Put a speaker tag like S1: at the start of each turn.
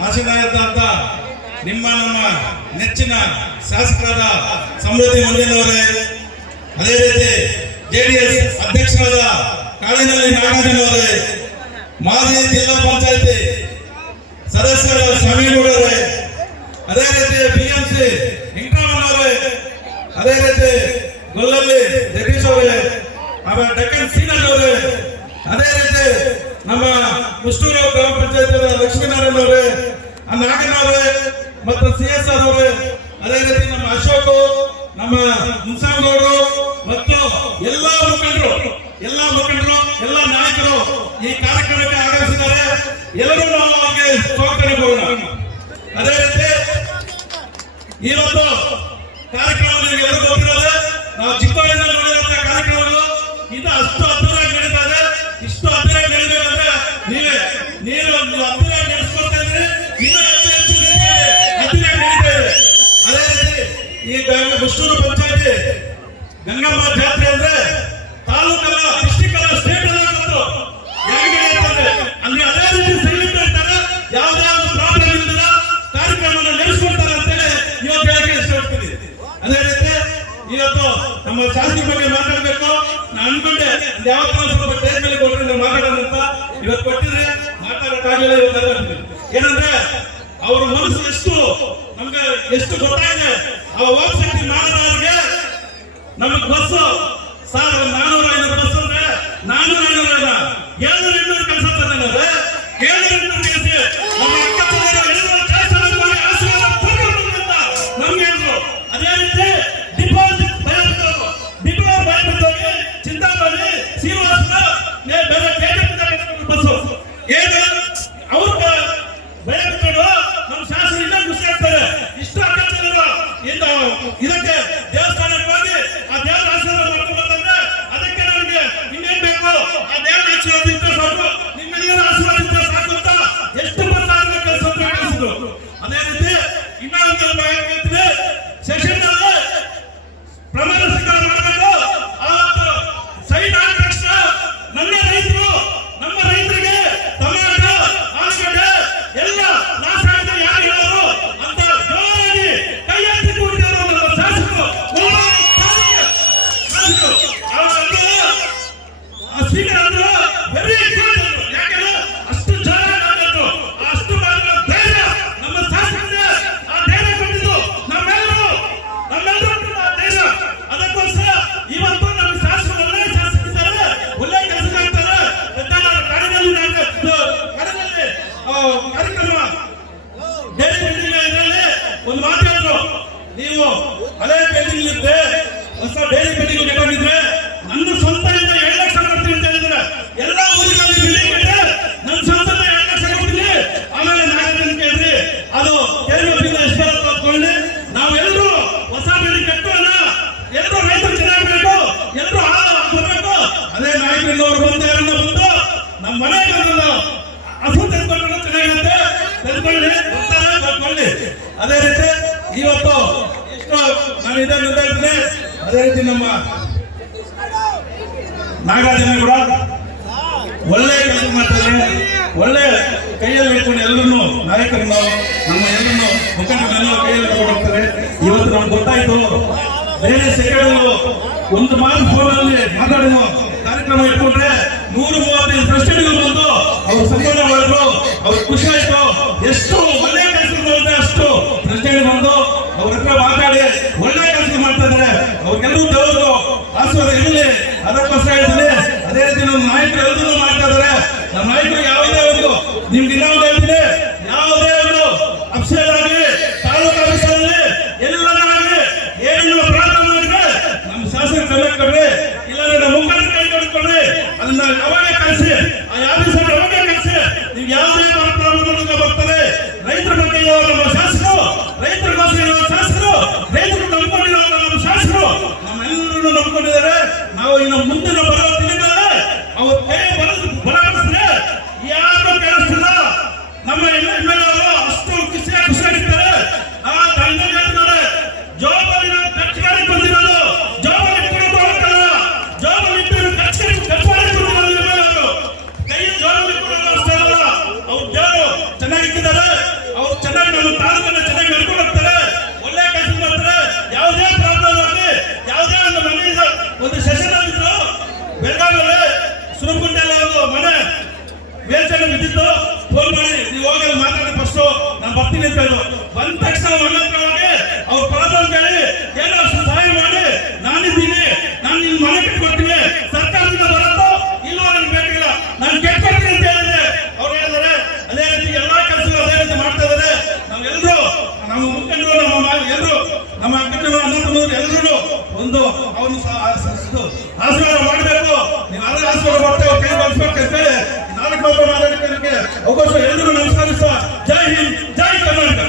S1: ಆಸೀನರಾದಂತ ನಿಮ್ಮ ನಮ್ಮ ನೆಚ್ಚಿನ ಶಾಸಕರಾದ ಸಮೃದ್ಧಿ ಮುಂದಿನವರೇ ಅದೇ ರೀತಿ ಜೆಡಿಎಸ್ ಅಧ್ಯಕ್ಷರಾದ ಕಾಳಿನಲ್ಲಿ ನಾಗರಾಜನವರೇ ಮಾಜಿ ಜಿಲ್ಲಾ ಪಂಚಾಯತಿ ಸದಸ್ಯರ ಸ್ವಾಮಿಗಳವರೇ ಅದೇ ರೀತಿ ಬಿಎಂಸಿ ವೆಂಕಟರಮಣವರೇ ಅದೇ ರೀತಿ ಗೊಲ್ಲಲ್ಲಿ ಜಗದೀಶ್ ಅವರೇ, ಆಮೇಲೆ ಡಕ್ಕನ್ ಸೀನಲ್ ಅವರೇ, ಅದೇ ರೀತಿ ನಮ್ಮ ಮುಷ್ಟೂರು ಗ್ರಾಮ ಪಂಚಾಯತ್ ಲಕ್ಷ್ಮೀನಾರಾಯಣ ಅವರೇ ನಾಗಣ್ಣ ಅವರೇ, ಮತ್ತು ಸಿ ಎಸ್ ಆರ್ ಅವರೇ, ಅದೇ ರೀತಿ ನಮ್ಮ ಅಶೋಕ್, ನಮ್ಮ ಮುನ್ಸಾಂಗೌಡರು ಮತ್ತು ಎಲ್ಲ ಮುಖಂಡರು ಎಲ್ಲ ಮುಖಂಡರು, ಎಲ್ಲ ನಾಯಕರು ಈ ಕಾರ್ಯಕ್ರಮಕ್ಕೆ ಆಗಮಿಸಿದ್ದಾರೆ. ಎಲ್ಲರೂ ನಾವು ಅವರಿಗೆ ಸ್ವಾಗತ ಅದೇ ರೀತಿ ಇವತ್ತು ಮುಷ್ಟೂರು ಪಂಚಾಯತಿ ಗಂಗಮ್ಮ ಜಾತ್ರೆ ಅಂದ್ರೆ ತಾಲೂಕಲ್ಲ ಡಿಸ್ಟಿಕ್ ಅಲ್ಲ ಸ್ಟೇಟ್ ಅಲ್ಲ. ಹೇಗೆ ನಡೆಯುತ್ತೆ ಅಂದ್ರೆ ಅದೇ ರೀತಿ ಸಂಗೀತ ಇರ್ತಾರೆ. ಯಾವುದೇ ಒಂದು ಪ್ರಾಬ್ಲಮ್ ಇಲ್ಲದ ಕಾರ್ಯಕ್ರಮವನ್ನು ನಡೆಸ್ಕೊಡ್ತಾರೆ ಅಂತೇಳಿ ಇವತ್ತು ಹೇಳಕ್ಕೆ ಇಷ್ಟಪಡ್ತೀನಿ ಅದೇ ರೀತಿ ಇವತ್ತು ನಮ್ಮ ಶಾಸ್ತಿ ಬಗ್ಗೆ ಮಾತಾಡಬೇಕು. ನಾನು ಅನ್ಕೊಂಡೆ ಯಾವತ್ತೂ ಸ್ವಲ್ಪ ಟೈಮ್ ಮೇಲೆ ಕೊಟ್ಟರೆ ನಾವು ಮಾತಾಡೋಣ ಅಂತ ಇವತ್ತು ಕೊಟ್ಟಿದ್ರೆ ಮಾತಾಡೋಕ್ಕಾಗಲಿಲ್ಲ ಇವತ್ತು. ಏನಂದ್ರೆ, ಅವ್ರ ಮನಸ್ಸು ಎಷ್ಟು ನಮ್ಗೆ ಎಷ್ಟು ಗೊತ್ತಾಗಿದೆ? ಆ ಹೋಗ್ಸಕ್ತಿ ಮಾಡಿದವ್ರಿಗೆ ನಮಗ್ ಬಸ್ ತೆಗೆದುಕೊಳ್ಳಿ ಉತ್ತರ ಬರ್ಕೊಳ್ಳಿ ಅದೇ ರೀತಿ ಇವತ್ತು ಇಷ್ಟು ನಾನು ಇದನ್ನು ಅದೇ ರೀತಿ ನಮ್ಮ ನಾಗಾರ್ಜುನ ಕೂಡ ಒಳ್ಳೆ ಕೆಲಸ ಮಾಡ್ತಾರೆ. ಒಳ್ಳೆ ಕೈಯಲ್ಲಿ ಇಟ್ಕೊಂಡು ಎಲ್ಲರನ್ನು ನಾಯಕರು ನಾವು, ನಮ್ಮ ಎಲ್ಲರನ್ನು ಮುಖಂಡರನ್ನೆಲ್ಲ ಕೈಯಲ್ಲಿ ಹಿಡ್ಕೊಂಡು ಹೋಗ್ತಾರೆ. ಇವತ್ತು ನಮ್ಗೆ ಗೊತ್ತಾಯ್ತು, ಬೇರೆ ಸೆಕೆಂಡ್ ಒಂದು ಮಾತು ಫೋನಲ್ಲಿ ಮಾತಾಡುವ ಕಾರ್ಯಕ್ರಮ ಇಟ್ಕೊಂಡ್ರೆ ನೂರು ಮೂವತ್ತೈದು ಪ್ರಶ್ನೆಗಳು ಅವ್ರು ಸಂಧಾನ ಮಾಡಿದ್ರು ಅವ್ರು ಖುಷಿ ಆಯ್ತು. ಎಷ್ಟು ಒಳ್ಳೆ ಕೆಲಸ ಅಷ್ಟು ಪ್ರಶ್ನೆ ಬಂದು ಅವ್ರ ಹತ್ರ ಮಾತಾಡಿ ಒಳ್ಳೆ ಕೆಲಸ ಮಾಡ್ತಾ ಇದ್ದಾರೆ. ಅವ್ರಿಗೆಲ್ಲರೂ ದೇವರು ಆಶೀರ್ವಾದ ಇರಲಿ. ಅದಕ್ಕೋಸ್ಕರ ಹೇಳ್ತೀನಿ ಅದೇ ರೀತಿ ನಮ್ಮ ನಾಯಕರು ಎಲ್ಲರೂ ಮಾಡ್ತಾ ಇದ್ದಾರೆ ನಮ್ಮ ನಾಯಕರು ಯಾವುದೇ ಒಂದು ನಿಮ್ಗೆ ಇನ್ನೊಂದು ಹೇಳ್ತೀನಿ ಯಾವುದೇ ಒಂದು ಅಪ್ಸೆಟ್ ಆಗಲಿ ತಾಲೂಕು ಆಫೀಸಲ್ಲಿ ಎಲ್ಲರಾಗಲಿ ಏನು ಪ್ರಾರಂಭ ಮಾಡಿದ್ರೆ ನಮ್ಮ ಶಾಸಕ ಗಮನ ಕೊಡ್ರಿ ಇಲ್ಲಾಂದ್ರೆ ನಮ್ಮ ಮುಖಂಡ ಕೈ ಕೊಡ್ಕೊಡ್ರಿ ಅದನ್ನ ಅವಾಗೇ ಕಳಿಸಿ ಆ ಯಾವುದೇ ಸಲ ಅವಾಗೇ ಕಳಿಸಿ ನೀವು ಯಾವುದೇ ಪ್ರಾರಂಭ ಬರ್ತಾರೆ ರೈತರ ಬಗ್ಗೆ ಇರೋ ಶಾಸಕರು ನಮ್ಮ ನಾವು ಇನ್ನು ಮುಂದಿನ ಬರೋ ದಿನಗಳಲ್ಲಿ ಅವ್ರ ಕೈ ಬಲದ ಬಲಪಡಿಸಿದ್ರೆ ಯಾರು ಕೇಳಿಸ್ತಿಲ್ಲ ನಮ್ಮ ಎಂ ಎಲ್ ಅವರು ಅಷ್ಟು ಖುಷಿ ಖುಷಿಯಾಗಿರ್ತಾರೆ ಆ ತಂದೆ ಹೇಳ್ತಾರೆ ಜವಾಬ್ದಾರಿನ ಕಚ್ಚಾಡಿ ಬಂದಿರೋದು ಜವಾಬ್ದಾರಿ ಇಟ್ಕೊಂಡು ಹೋಗ್ತಾರ ಜವಾಬ್ದಾರಿ ಇಟ್ಟು ಕಚ್ಚಾಡಿ ಕಚ್ಚಾಡಿ ಬಂದಿರೋದು MLA ಅವರು. ಕೈ ಜವಾಬ್ದಾರಿ ಇಟ್ಕೊಂಡು ಅಷ್ಟೇ ಅಲ್ಲ ಅವ್ರ ದೇವರು ಚೆನ್ನಾಗಿದ್ದಾರೆ ಚೆನ್ನಾಗಿ ನಮ್ಮ ತಾಲೂಕನ್ನ ಚೆನ್ನಾಗಿ ನಡ್ಕೊಂಡು ಹೋಗ್ತಾರೆ ಒಳ್ಳೆ ಕೆಲಸ ಮಾಡ್ತಾರೆ ಯಾವುದೇ ಪ್ರಾಬ್ಲಮ್ ಆಗಲಿ ಯಾವುದೇ ಒಂದು ಮನೆ ಒಂದು ಸೆಷನ್ ಆಗಿದ್ರು ಬೆಳಗಾವಿಯಲ್ಲಿ ಸುರಗುಂಟೆಲ್ಲ ಒಂದು ಮನೆ ಮೇಲ್ಗಡೆ ಬಿದ್ದಿತ್ತು. ಫೋನ್ ಮಾಡಿ, ನೀವು ಹೋಗಿ ಮಾತಾಡಿ ಫಸ್ಟು ನಾನು ಬರ್ತೀನಿ ಅಂತ ಹೇಳೋ. ಬಂದ ತಕ್ಷಣ ಮನೆ ಹೋಗಿ ಅವ್ರ ಪ್ರಾಬ್ಲಮ್ ಕೇಳಿ ಏನೋ ಅಷ್ಟು ಸಹಾಯ ಮಾಡಿ ನಾನಿದ್ದೀನಿ ನಾನು ನಿನ್ನ ಮನೆ ಕಟ್ಕೊಡ್ತೀನಿ ಸರ್ಕಾರದಿಂದ ಬರೋದು ಇಲ್ಲೋ ನನಗೆ ಬೇಕಿಲ್ಲ ನಾನು ಕೆಟ್ಕೊಡ್ತೀನಿ ಅಂತ ಹೇಳಿದ್ರೆ ಅವ್ರು ಹೇಳಿದ್ದಾರೆ ಅದೇ ರೀತಿ ಎಲ್ಲಾ ಕೆಲಸಗಳು ಅದೇ ರೀತಿ ಮಾಡ್ತಾ ಇದ್ದಾರೆ ನಾವೆಲ್ಲರೂ ನಮ್ಮ ಮುಖಂಡರು ನಮ್ಮ ಎಲ್ಲರೂ ನಮ್ಮ ಅಕ್ಕಂದರು ಅಣ್ಣತಮ್ಮರು ಎಲ್ಲರೂ ಒಂದು ಅವನು ಆಶೀರ್ವಾದ ಮಾಡಬೇಕು ನೀವು ಅದ್ರ ಆಶೀರ್ವಾದ ಮಾಡ್ತೇವೆ ಕೈ ಬಳಸ್ಬೇಕು ಅಂತೇಳಿ ನಾಲ್ಕು ಮಾತ್ರ ಮಾತಾಡಲಿಕ್ಕೆ ಅವಕಾಶ ಎಲ್ಲರೂ ನಮಸ್ಕರಿಸುವ ಜೈ ಹಿಂದ್ ಜೈ ಕರ್ನಾಟಕ